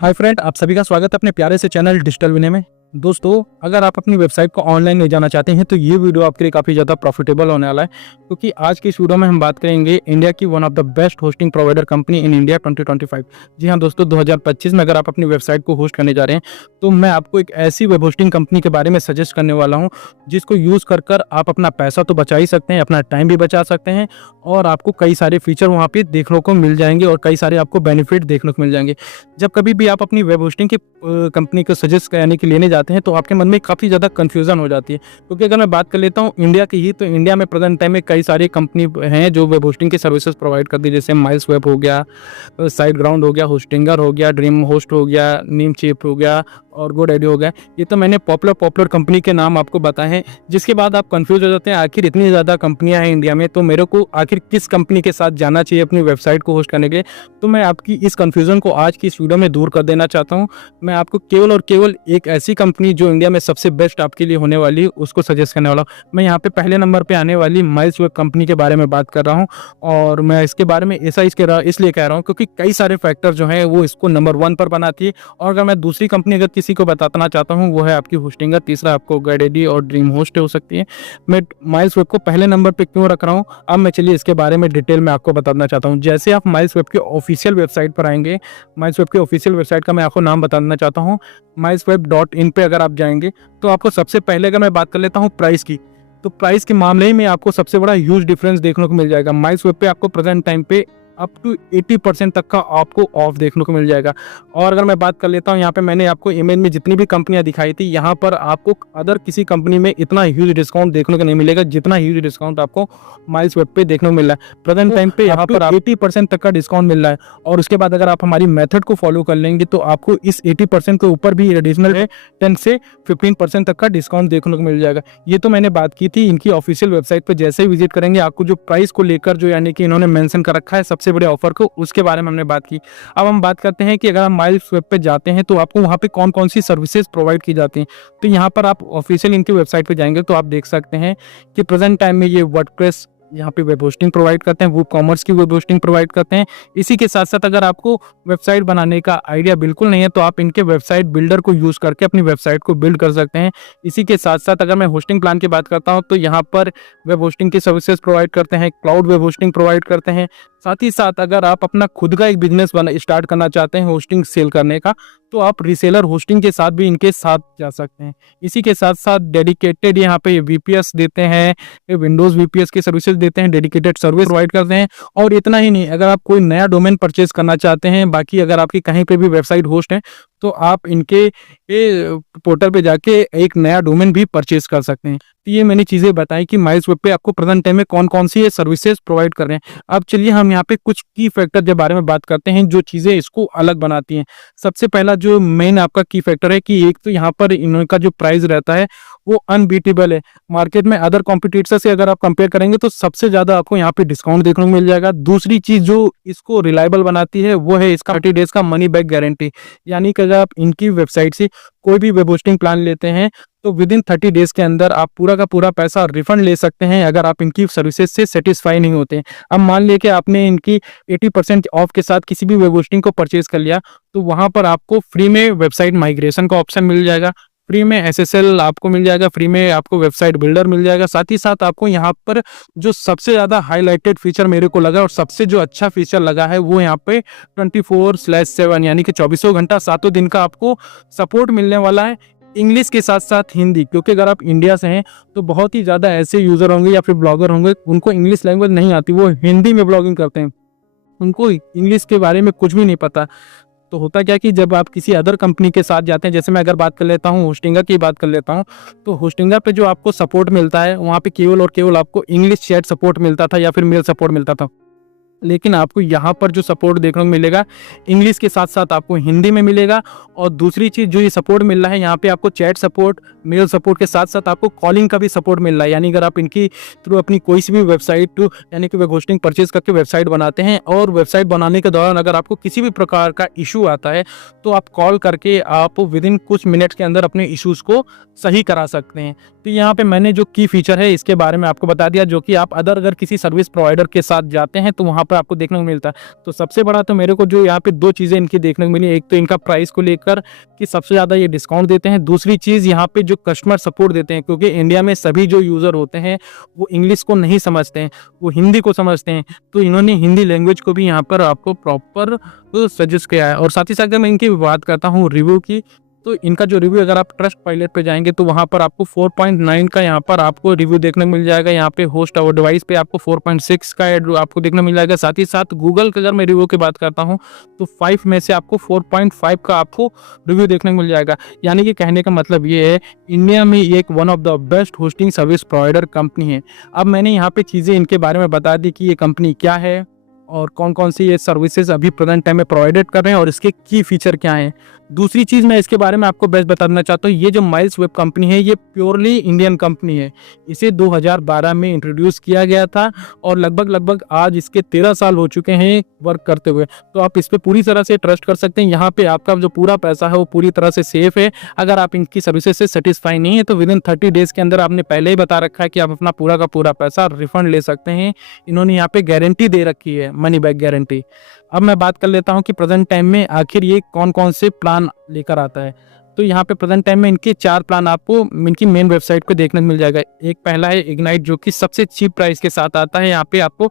Hi friend, आप सभी का स्वागत है अपने प्यारे से चैनल डिजिटल विनय में। दोस्तों, अगर आप अपनी वेबसाइट को ऑनलाइन ले जाना चाहते हैं तो ये वीडियो आपके लिए काफ़ी ज़्यादा प्रॉफिटेबल होने वाला है, क्योंकि आज की इस वीडियो में हम बात करेंगे इंडिया की one of the best hosting provider company in India 2025। जी हाँ दोस्तों, 2025 में अगर आप अपनी वेबसाइट को होस्ट करने जा रहे हैं तो मैं आपको एक ऐसी वेब होस्टिंग कंपनी के बारे में सजेस्ट करने वाला हूँ जिसको यूज़ कर आप अपना पैसा तो बचा ही सकते हैं, अपना टाइम भी बचा सकते हैं और आपको कई सारे फीचर वहाँ पे देखने को मिल जाएंगे और कई सारे आपको बेनिफिट देखने को मिल जाएंगे। जब कभी भी आप अपनी वेब होस्टिंग की कंपनी को सजेस्ट यानी कि लेने जाते हैं तो आपके मन में काफ़ी ज़्यादा कन्फ्यूज़न हो जाती है, क्योंकि अगर मैं बात कर लेता हूँ इंडिया की ही, तो इंडिया में प्रेजेंट टाइम में कई सारी कंपनी हैं जो वेब होस्टिंग की सर्विसेज प्रोवाइड करती है, जैसे माइल्स वेब हो गया, साइट ग्राउंड हो गया, होस्टिंगर हो गया, ड्रीम होस्ट हो गया, नीमचीप हो गया और गोडैडी हो गया। ये तो मैंने पॉपुलर कंपनी के नाम आपको बताए हैं, जिसके बाद आप कंफ्यूज हो जाते हैं आखिर इतनी ज़्यादा कंपनियां हैं इंडिया में, तो मेरे को आखिर किस कंपनी के साथ जाना चाहिए अपनी वेबसाइट को होस्ट करने के लिए। तो मैं आपकी इस कन्फ्यूज़न को आज की इस वीडियो में दूर कर देना चाहता हूँ। मैं आपको केवल और केवल एक ऐसी कंपनी जो इंडिया में सबसे बेस्ट आपके लिए होने वाली है उसको सजेस्ट करने वाला हूँ। मैं यहाँ पे पहले नंबर पे आने वाली माइल्स वेब कंपनी के बारे में बात कर रहा हूँ, और मैं इसके बारे में ऐसा इसलिए कह रहा हूँ क्योंकि कई सारे फैक्टर जो हैं वो इसको नंबर 1 पर बनाती है। और अगर मैं दूसरी कंपनी अगर किसी को बताना चाहता हूँ वो है आपकी होस्टिंगर, तीसरा आपको गोडैडी और ड्रीम होस्ट हो सकती है। मैं माइल्स वेब को पहले नंबर पे क्यों रख रहा हूँ, अब मैं चलिए इसके बारे में डिटेल में आपको बताना चाहता हूँ। जैसे आप माइल्स वेब की ऑफिशियल वेबसाइट पर आएंगे, माइल्स वेब की ऑफिशियल वेबसाइट का मैं आपको नाम बताना चाहता हूँ, milesweb.in पे अगर आप जाएंगे तो आपको सबसे पहले अगर मैं बात कर लेता हूँ प्राइस की, तो प्राइस के मामले में आपको सबसे बड़ा ह्यूज डिफरेंस देखने को मिल जाएगा। माइल्स वेब पे आपको प्रेजेंट टाइम पे अप टू 80% तक का आपको ऑफ देखने को मिल जाएगा। और अगर मैं बात कर लेता हूँ, यहाँ पे मैंने आपको इमेज में जितनी भी कंपनियां दिखाई थी, यहाँ पर आपको अदर किसी कंपनी में इतना ह्यूज डिस्काउंट देखने को नहीं मिलेगा जितना ह्यूज डिस्काउंट आपको माइल्स वेब पे देखने को मिल रहा है। प्रेजेंट टाइम पे यहाँ पर 80% तक का डिस्काउंट मिल रहा है, और उसके बाद अगर आप हमारी मेथड को फॉलो कर लेंगे तो आपको इस 80% के ऊपर भी एडिशनल 10 से 15% तक का डिस्काउंट देखने को मिल जाएगा। ये तो मैंने बात की थी इनकी ऑफिशियल वेबसाइट पर। जैसे ही विजिट करेंगे आपको जो प्राइस को लेकर जो यानी कि इन्होंने मेंशन कर रखा है सबसे बड़े ऑफर को, उसके बारे में हमने बात की। अब हम बात करते हैं कि अगर आप माइल्स वेब पे जाते हैं तो आपको वहां पे कौन कौन सी सर्विसेज प्रोवाइड की जाती हैं। तो यहाँ पर आप ऑफिशियल इनकी वेबसाइट पे जाएंगे तो आप देख सकते हैं कि प्रेजेंट टाइम में ये वर्डप्रेस यहाँ पे वेब होस्टिंग प्रोवाइड करते हैं, वूकॉमर्स की वेब होस्टिंग प्रोवाइड करते हैं। इसी के साथ साथ अगर आपको वेबसाइट बनाने का आइडिया बिल्कुल नहीं है तो आप इनके वेबसाइट बिल्डर को यूज करके अपनी वेबसाइट को बिल्ड कर सकते हैं। इसी के साथ साथ अगर मैं होस्टिंग प्लान की बात करता हूँ तो यहाँ पर वेब होस्टिंग की सर्विसेज प्रोवाइड करते हैं, क्लाउड वेब होस्टिंग प्रोवाइड करते हैं। साथ ही साथ अगर आप अपना खुद का एक बिजनेस स्टार्ट करना चाहते हैं होस्टिंग सेल करने का, तो आप रीसेलर होस्टिंग के साथ भी इनके साथ जा सकते हैं। इसी के साथ साथ डेडिकेटेड यहाँ पे वीपीएस देते हैं, विंडोज वीपीएस की सर्विसेज देते हैं, डेडिकेटेड सर्विस प्रोवाइड करते हैं। और इतना ही नहीं, अगर आप कोई नया डोमेन परचेज करना चाहते हैं, बाकी अगर आपकी कहीं पे भी वेबसाइट होस्ट है तो आप इनके पोर्टल पे जाके एक नया डोमेन भी परचेज कर सकते हैं। तो ये मैंने चीज़ें बताई कि माइल्स वेब पे आपको प्रेजेंट टाइम में कौन कौन सी ये सर्विसेज प्रोवाइड कर रहे हैं। अब चलिए हम यहाँ पे कुछ की फैक्टर के बारे में बात करते हैं जो चीज़ें इसको अलग बनाती हैं। सबसे पहला जो मेन आपका की फैक्टर है कि एक तो यहाँ पर इनका जो प्राइस रहता है वो अनबीटेबल है। मार्केट में अदर कॉम्पिटिटर से अगर आप कंपेयर करेंगे तो सबसे ज़्यादा आपको यहाँ पे डिस्काउंट देखने को मिल जाएगा। दूसरी चीज़ जो इसको रिलायबल बनाती है वो है इसका 30 डेज का मनी बैक गारंटी, यानी कि अगर आप इनकी वेबसाइट से कोई भी वेब होस्टिंग प्लान लेते हैं तो विद इन 30 डेज के अंदर आप पूरा का पूरा पैसा रिफंड ले सकते हैं अगर आप इनकी सर्विसेज से सेटिस्फाई नहीं होते हैं। अब मान लिया कि आपने इनकी 80% ऑफ के साथ किसी भी वेब होस्टिंग को परचेज कर लिया, तो वहां पर आपको फ्री में वेबसाइट माइग्रेशन का ऑप्शन मिल जाएगा, फ्री में एसएसएल आपको मिल जाएगा, फ्री में आपको वेबसाइट बिल्डर मिल जाएगा। साथ ही साथ आपको यहाँ पर जो सबसे ज़्यादा हाईलाइटेड फीचर मेरे को लगा और सबसे जो अच्छा फीचर लगा है वो यहाँ पे 24/7 यानी कि 24 घंटा 7 दिन का आपको सपोर्ट मिलने वाला है, इंग्लिश के साथ साथ हिंदी। क्योंकि अगर आप इंडिया से हैं तो बहुत ही ज़्यादा ऐसे यूज़र होंगे या फिर ब्लॉगर होंगे उनको इंग्लिश लैंग्वेज नहीं आती, वो हिंदी में ब्लॉगिंग करते हैं, उनको इंग्लिश के बारे में कुछ भी नहीं पता। तो होता क्या कि जब आप किसी अदर कंपनी के साथ जाते हैं, जैसे मैं अगर बात कर लेता हूँ होस्टिंगर की बात कर लेता हूँ, तो होस्टिंगर पे जो आपको सपोर्ट मिलता है वहाँ पे केवल और केवल आपको इंग्लिश चैट सपोर्ट मिलता था या फिर मेल सपोर्ट मिलता था। लेकिन आपको यहाँ पर जो सपोर्ट देखने को मिलेगा इंग्लिश के साथ साथ आपको हिंदी में मिलेगा। और दूसरी चीज़ जो ये सपोर्ट मिल रहा है यहाँ पे आपको चैट सपोर्ट, मेल सपोर्ट के साथ साथ आपको कॉलिंग का भी सपोर्ट मिल रहा है। यानी अगर आप इनकी थ्रू अपनी कोई सी भी वेबसाइट यानी कि वेब होस्टिंग परचेज करके वेबसाइट बनाते हैं और वेबसाइट बनाने के दौरान अगर आपको किसी भी प्रकार का इशू आता है तो आप कॉल करके आप विद इन कुछ मिनट के अंदर अपने इश्यूज़ को सही करा सकते हैं। तो तो यहाँ पे मैंने जो की फीचर है इसके बारे में आपको बता दिया, जो कि आप अगर किसी सर्विस प्रोवाइडर के साथ जाते हैं तो वहाँ पर आपको देखने को मिलता है। तो सबसे बड़ा तो मेरे को जो यहाँ पे 2 चीज़ें इनकी देखने को मिली, एक तो इनका प्राइस को लेकर कि सबसे ज़्यादा ये डिस्काउंट देते हैं, दूसरी चीज़ यहाँ पे जो कस्टमर सपोर्ट देते हैं, क्योंकि इंडिया में सभी जो यूज़र होते हैं वो इंग्लिश को नहीं समझते हैं, वो हिंदी को समझते हैं। तो इन्होंने हिंदी लैंग्वेज को भी यहाँ पर आपको प्रॉपर सजेस्ट किया है। और साथ ही साथ अगर मैं इनकी बात करता हूँ रिव्यू की, तो इनका जो रिव्यू अगर आप ट्रस्ट पायलट पे जाएंगे तो वहाँ पर आपको 4.9 का यहाँ पर आपको रिव्यू देखने को मिल जाएगा। यहाँ पे होस्ट और डिवाइस पे आपको 4.6 का आपको देखने को मिल जाएगा। साथ ही साथ गूगल के अगर मैं रिव्यू की बात करता हूँ तो 5 में से आपको 4.5 का आपको रिव्यू देखने को मिल जाएगा। यानी कि कहने का मतलब ये है, इंडिया में एक one of the best hosting service provider company है। अब मैंने यहाँ पे चीज़ें इनके बारे में बता दी कि ये कंपनी क्या है और कौन कौन सी ये सर्विसेज अभी प्रेजेंट टाइम में प्रोवाइडेड कर रहे हैं और इसके की फीचर क्या हैं। दूसरी चीज़ मैं इसके बारे में आपको बेस्ट बता देना चाहता हूँ, ये जो माइल्स वेब कंपनी है ये प्योरली इंडियन कंपनी है। इसे 2012 में इंट्रोड्यूस किया गया था और लगभग आज इसके 13 साल हो चुके हैं वर्क करते हुए। तो आप इस पर पूरी तरह से ट्रस्ट कर सकते हैं। यहाँ पे आपका जो पूरा पैसा है वो पूरी तरह से सेफ है। अगर आप इनकी सर्विसेज से सेटिस्फाई नहीं है तो विद इन 30 डेज़ के अंदर आपने पहले ही बता रखा है कि आप अपना पूरा का पूरा पैसा रिफंड ले सकते हैं। इन्होंने यहाँ पे गारंटी दे रखी है, मनी बैक गारंटी। अब मैं बात कर लेता हूँ कि प्रेजेंट टाइम में आखिर ये कौन कौन से प्लान लेकर आता है। तो यहाँ पे प्रेजेंट टाइम में इनके 4 प्लान आपको इनकी मेन वेबसाइट पे देखने को मिल जाएगा। एक पहला है इग्नाइट, जो कि सबसे चीप प्राइस के साथ आता है। यहाँ पे आपको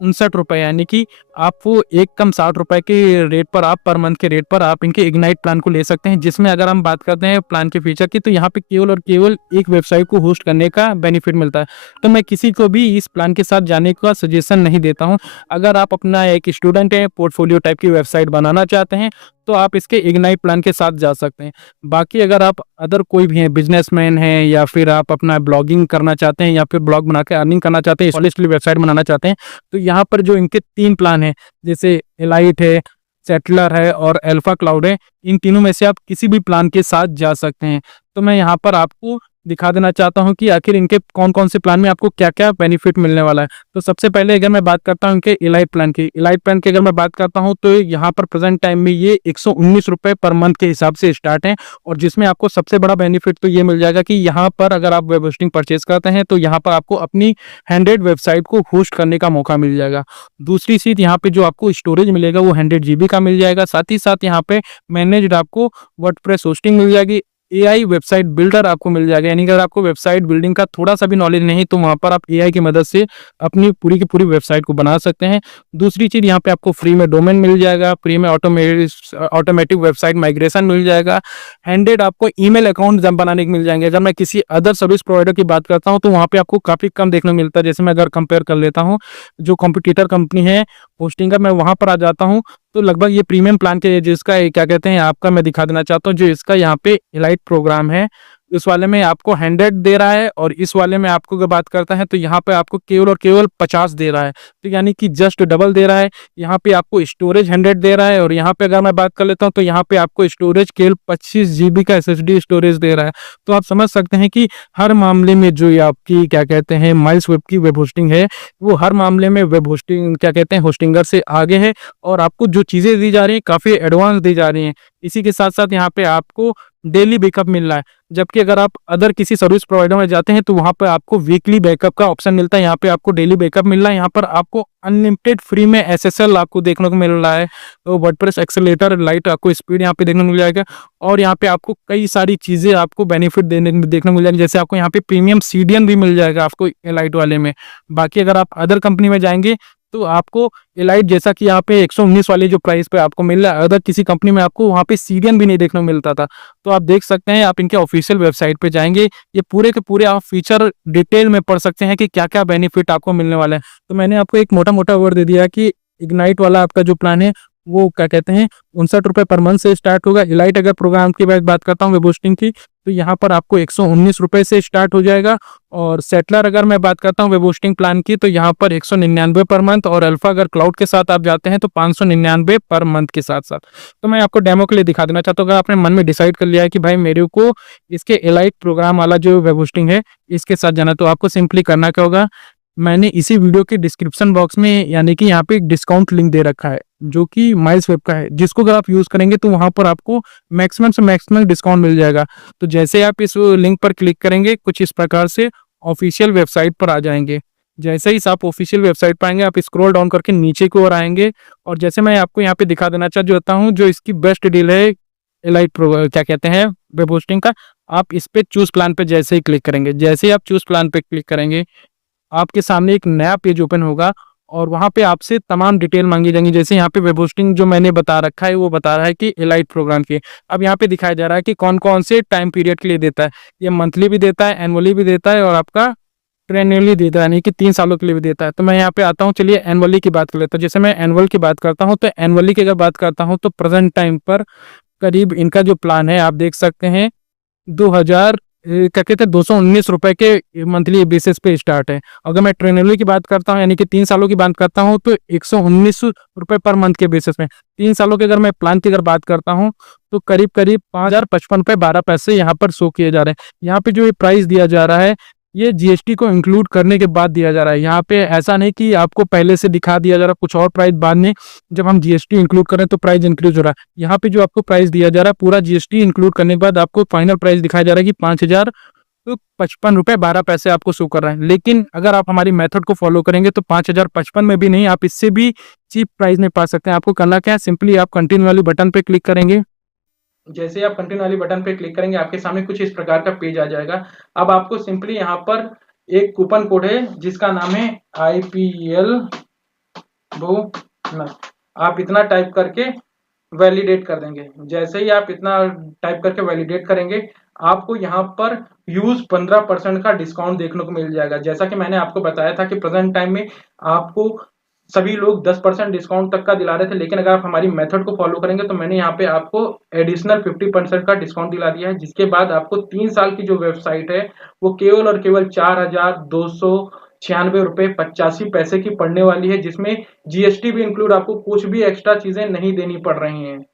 59 रुपये, यानी कि आप वो एक कम 60 रुपये के रेट पर आप पर मंथ के रेट पर आप इनके इग्नाइट प्लान को ले सकते हैं। जिसमें अगर हम बात करते हैं प्लान के फीचर की, तो यहाँ पे केवल और केवल एक वेबसाइट को होस्ट करने का बेनिफिट मिलता है। तो मैं किसी को भी इस प्लान के साथ जाने का सजेशन नहीं देता हूँ। अगर आप अपना एक स्टूडेंट है, पोर्टफोलियो टाइप की वेबसाइट बनाना चाहते हैं, तो आप इसके इग्नाइट प्लान के साथ जा सकते हैं। बाकी अगर आप अदर कोई भी हैं, बिजनेसमैन हैं, या फिर आप अपना ब्लॉगिंग करना चाहते हैं, या फिर ब्लॉग बना के अर्निंग करना चाहते हैं, पॉलिश वेबसाइट बनाना चाहते हैं, तो यहाँ पर जो इनके 3 प्लान हैं, जैसे एलाइट है, सेटलर है और अल्फा क्लाउड है, इन तीनों में से आप किसी भी प्लान के साथ जा सकते हैं। तो मैं यहाँ पर आपको दिखा देना चाहता हूँ कि आखिर इनके कौन कौन से प्लान में आपको क्या क्या बेनिफिट मिलने वाला है। तो सबसे पहले अगर मैं बात करता हूँ इनके इलाइट प्लान की अगर मैं बात करता हूँ, तो यहाँ पर प्रेजेंट टाइम में ये 119 रुपये पर मंथ के हिसाब से स्टार्ट है। और जिसमें आपको सबसे बड़ा बेनिफिट तो ये मिल जाएगा कि यहाँ पर अगर आप वेब होस्टिंग परचेज करते हैं तो यहाँ पर आपको अपनी 100 वेबसाइट को होस्ट करने का मौका मिल जाएगा। दूसरी चीज़, यहाँ पे जो आपको स्टोरेज मिलेगा वो 100 GB का मिल जाएगा। साथ ही साथ यहाँ पे मैनेज्ड आपको वर्डप्रेस होस्टिंग मिल जाएगी। एआई वेबसाइट बिल्डर आपको मिल जाएगा, यानी कि अगर आपको वेबसाइट बिल्डिंग का थोड़ा सा भी नॉलेज नहीं तो वहाँ पर आप एआई की मदद से अपनी पूरी की पूरी वेबसाइट को बना सकते हैं। दूसरी चीज़, यहाँ पे आपको फ्री में डोमेन मिल जाएगा, फ्री में ऑटोमेटिक वेबसाइट माइग्रेशन मिल जाएगा। 100 आपको ईमेल अकाउंट जब बनाने के मिल जाएंगे। अगर मैं किसी अदर सर्विस प्रोवाइडर की बात करता हूँ तो वहाँ पर आपको काफ़ी कम देखने को मिलता है। जैसे मैं अगर कंपेयर कर लेता हूँ जो कॉम्पिटिटर कंपनी है होस्टिंग का, मैं वहाँ पर आ जाता हूँ तो लगभग ये प्रीमियम प्लान के जिसका क्या कहते हैं आपका, मैं दिखा देना चाहता हूँ, जो इसका यहाँ पे इलाइट प्रोग्राम है, इस वाले में आपको 100 दे रहा है और इस वाले में आपको अगर बात करता है तो यहाँ पे आपको केवल और केवल 50 दे रहा है। तो यानी कि जस्ट डबल दे रहा है। यहाँ पे आपको स्टोरेज 100 दे रहा है और यहाँ पे अगर मैं बात कर लेता हूँ तो यहाँ पे आपको स्टोरेज केवल 25 GB का SSD स्टोरेज दे रहा है। तो आप समझ सकते हैं कि हर मामले में जो ये आपकी क्या कहते हैं माइल्स वेब की वेब होस्टिंग है, वो हर मामले में वेब होस्टिंग क्या कहते हैं होस्टिंगर से आगे है और आपको जो चीज़ें दी जा रही हैं काफ़ी एडवांस दी जा रही हैं। इसी के साथ साथ यहाँ पे आपको डेली बैकअप मिल रहा है, जबकि अगर आप अदर किसी सर्विस प्रोवाइडर में जाते हैं तो वहाँ पर आपको वीकली बैकअप का ऑप्शन मिलता है। यहाँ पे आपको डेली बैकअप मिल रहा है। यहाँ पर आपको अनलिमिटेड फ्री में SSL आपको देखने को मिल रहा है। तो वर्डप्रेस एक्सेलेरेटर लाइट आपको स्पीड यहाँ पे देखने को मिल जाएगा और यहाँ पे आपको कई सारी चीज़ें आपको बेनिफिट देखने को मिल जाएगी। जैसे आपको यहाँ पे प्रीमियम CDN भी मिल जाएगा आपको एलाइट वाले में। बाकी अगर आप अदर कंपनी में जाएंगे तो आपको एलाइट जैसा कि यहाँ पे 119 वाली जो प्राइस पे आपको मिल रहा है, अदर किसी कंपनी में आपको वहाँ पे CDN भी नहीं देखने को मिलता था। तो आप देख सकते हैं, आप इनके ऑफिशियल वेबसाइट पे जाएंगे, ये पूरे के पूरे आप फीचर डिटेल में पढ़ सकते हैं कि क्या क्या बेनिफिट आपको मिलने वाला है। तो मैंने आपको एक मोटा मोटा वर्ड दे दिया कि इग्नाइट वाला आपका जो प्लान है वो क्या कहते हैं 59 रुपये पर मंथ से स्टार्ट होगा। इलाइट अगर प्रोग्राम की बात करता हूँ वेब होस्टिंग की, तो यहाँ पर आपको 119 रुपये से स्टार्ट हो जाएगा। और सेटलर अगर मैं बात करता हूँ वेब होस्टिंग प्लान की, तो यहाँ पर 199 पर मंथ। और अल्फा अगर क्लाउड के साथ आप जाते हैं तो 599 पर मंथ के साथ साथ। तो मैं आपको डेमो के लिए दिखा देना चाहता हूँ। अगर आपने मन में डिसाइड कर लिया है कि भाई मेरे को इसके एलाइट प्रोग्राम वाला जो वेब होस्टिंग है इसके साथ जाना, तो आपको सिंपली करना क्या होगा, मैंने इसी वीडियो के डिस्क्रिप्शन बॉक्स में यानी कि यहाँ पे एक डिस्काउंट लिंक दे रखा है जो कि माइल्स वेब का है, जिसको अगर आप यूज़ करेंगे तो वहाँ पर आपको मैक्सिमम से मैक्सिमम डिस्काउंट मिल जाएगा। तो जैसे आप इस लिंक पर क्लिक करेंगे कुछ इस प्रकार से ऑफिशियल वेबसाइट पर आ जाएंगे। जैसे ही आप ऑफिशियल वेबसाइट पर आएंगे आप स्क्रॉल डाउन करके नीचे की ओर आएंगे और जैसे मैं आपको यहाँ पे दिखा देना चाहता हूँ जो इसकी बेस्ट डील है एलाइट प्रो क्या कहते हैं वेब होस्टिंग का। आप इस पे चूज प्लान पे जैसे ही क्लिक करेंगे, जैसे ही आप चूज प्लान पे क्लिक करेंगे आपके सामने एक नया पेज ओपन होगा और वहाँ पे आपसे तमाम डिटेल मांगी जाएंगी। जैसे यहाँ पे वेब होस्टिंग जो मैंने बता रखा है वो बता रहा है कि एलाइट प्रोग्राम की। अब यहाँ पे दिखाया जा रहा है कि कौन कौन से टाइम पीरियड के लिए देता है। ये मंथली भी देता है, एनुअली भी देता है और आपका ट्रेनियरली देता है, यानी कि 3 सालों के लिए भी देता है। तो मैं यहाँ पे आता हूँ, चलिए एनुअली की बात कर लेता हूँ। जैसे मैं एनुअल की बात करता हूँ तो एनुअली की अगर बात करता हूँ तो प्रेजेंट टाइम पर करीब इनका जो प्लान है आप देख सकते हैं 2000 क्या कहते हैं 219 रुपए के मंथली बेसिस पे स्टार्ट है। अगर मैं ट्रेनली की बात करता हूँ यानी कि 3 सालों की बात करता हूँ तो 119 रुपए पर मंथ के बेसिस में। 3 सालों के अगर मैं प्लान की अगर बात करता हूँ तो करीब करीब 5055 रुपए 12 पैसे यहाँ पर शो किए जा रहे हैं। यहाँ पे जो ये प्राइस दिया जा रहा है ये जीएसटी को इंक्लूड करने के बाद दिया जा रहा है। यहाँ पे ऐसा नहीं कि आपको पहले से दिखा दिया जा रहा है कुछ और प्राइस, बाद में जब हम जीएसटी इंक्लूड करें तो प्राइस इंक्रीज हो रहा है। यहाँ पे जो आपको प्राइस दिया जा रहा है पूरा जीएसटी इंक्लूड करने के बाद आपको फाइनल प्राइस दिखाया जा रहा है कि 5055 रुपए 12 पैसे आपको शो कर रहा है। लेकिन अगर आप हमारी मेथड को फॉलो करेंगे तो 5055 में भी नहीं, आप इससे भी चीप प्राइस में पा सकते हैं। आपको करना क्या है, सिंपली आप कंटिन्यू वाली बटन पे क्लिक करेंगे। जैसे ही आप कंटिन्यू वाली बटन पे क्लिक करेंगे आपके सामने कुछ इस प्रकार का पेज आ जाएगा। अब आपको सिंपली यहाँ पर एक कूपन कोड है जिसका नाम है IPL बोनस, आप इतना टाइप करके वैलिडेट कर देंगे। जैसे ही आप इतना टाइप करके वैलिडेट करेंगे आपको यहाँ पर यूज 15% का डिस्काउंट देखने को मिल जाएगा। जैसा कि मैंने आपको बताया था कि प्रेजेंट टाइम में आपको सभी लोग 10% डिस्काउंट तक का दिला रहे थे, लेकिन अगर आप हमारी मेथड को फॉलो करेंगे तो मैंने यहाँ पे आपको एडिशनल 50% का डिस्काउंट दिला दिया है, जिसके बाद आपको 3 साल की जो वेबसाइट है वो केवल और केवल 4296 रुपए 85 पैसे की पड़ने वाली है, जिसमें जीएसटी भी इंक्लूड, आपको कुछ भी एक्स्ट्रा चीजें नहीं देनी पड़ रही हैं।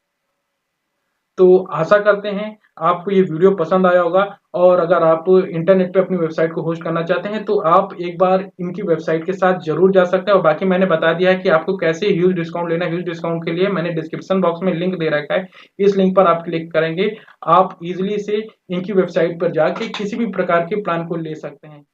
तो आशा करते हैं आपको ये वीडियो पसंद आया होगा और अगर आप इंटरनेट पे अपनी वेबसाइट को होस्ट करना चाहते हैं तो आप एक बार इनकी वेबसाइट के साथ जरूर जा सकते हैं। और बाकी मैंने बता दिया है कि आपको कैसे ह्यूज डिस्काउंट लेना है। ह्यूज डिस्काउंट के लिए मैंने डिस्क्रिप्शन बॉक्स में लिंक दे रखा है, इस लिंक पर आप क्लिक करेंगे आप इजिली से इनकी वेबसाइट पर जाके किसी भी प्रकार के प्लान को ले सकते हैं।